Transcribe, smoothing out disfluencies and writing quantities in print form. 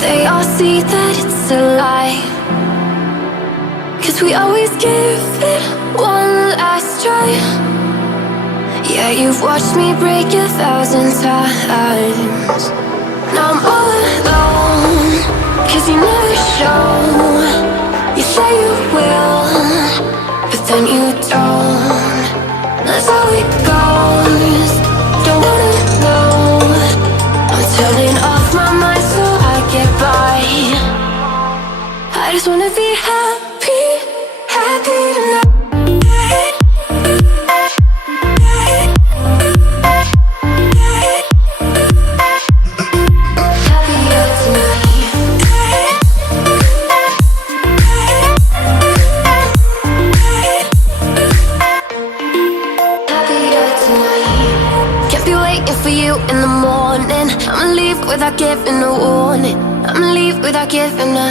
They all see that it's a lie, 'cause we always give it one last try. Yeah, you've watched me break 1,000 times. Now I'm all alone, 'cause you never show. You say you will, but then you don't. That's how it goes. Don't wanna know. I'm turning off my mind so I get by. I just wanna be happy, happy tonight. For you in the morning, I'ma leave without giving a warning. I'ma leave without giving a